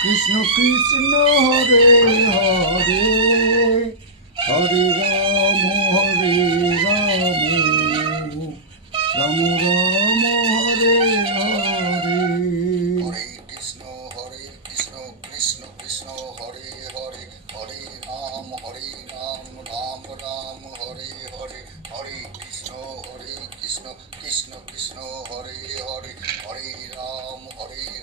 Krishna Krishna Hare Hare Hare Ram Ram Ram Hare Hare. Hare Krishna Krishna Krishna Hare Hare Hare Ram Ram Ram Hare Hare. Hare Krishna Krishna Krishna Hare Hare Hare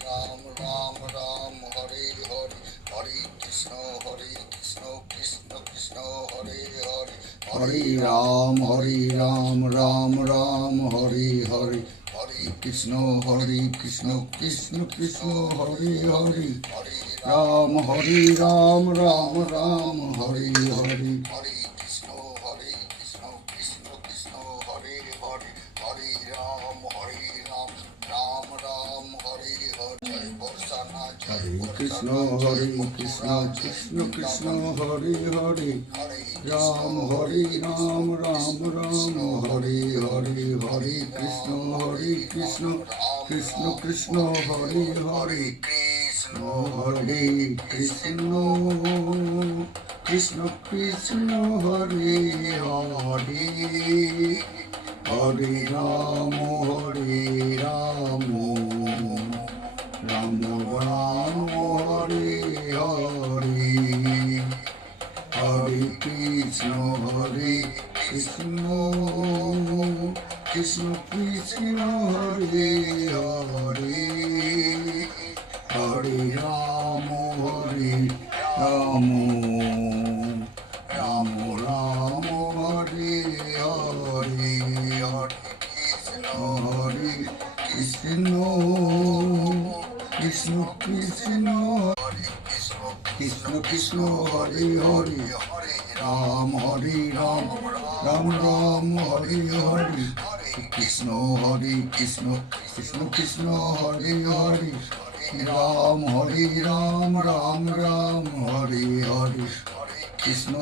Ram Ram Ram Hare Hare. Hare Krishna Krishna Krishna Hare Hare Hare Ram Ram Ram Hare Hare Hare Krishna Krishna Krishna Hare Hare Hare Ram Ram Ram Hare Hare. Hare Krishna Krishna Krishna Hare Hare Hare Ram Ram Ram Hare Hare. Joy বর্ষানা Joy Hare Krishna Krishna Krishna Hare Hare Hare Ram Ram Ram Hare Hare Hare Krishna Krishna Krishna Hare Hare Krishna Hare Krishna Krishna Krishna Hare Hare Hare Ram Ram Ram Hare Hare Hare Krishna Krishna Krishna Hare Hare Hare Ram Ram Ram Hare Hare Hare Krishna Krishna Krishna Hare Hare Ram Ram Hare Hare Krishna Krishna Krishna Hare Hare Ram Ram Hare Hare Krishna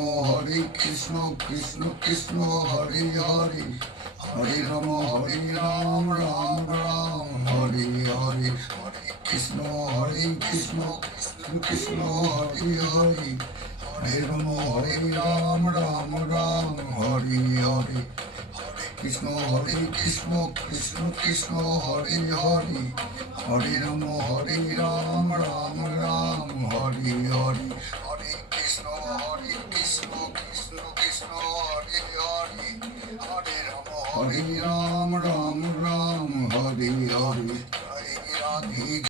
Krishna Hare Hare Hare Ram Ram Hare Hare Krishna Krishna Hare Hare Hare Ram Ram Hare Hare Krishna Krishna Hare Hare Hare Ram Ram Hare Hare Hare Krishna Krishna Krishna Hare Hare Hare Hare Ram Ram Hare Hare Hare Radhe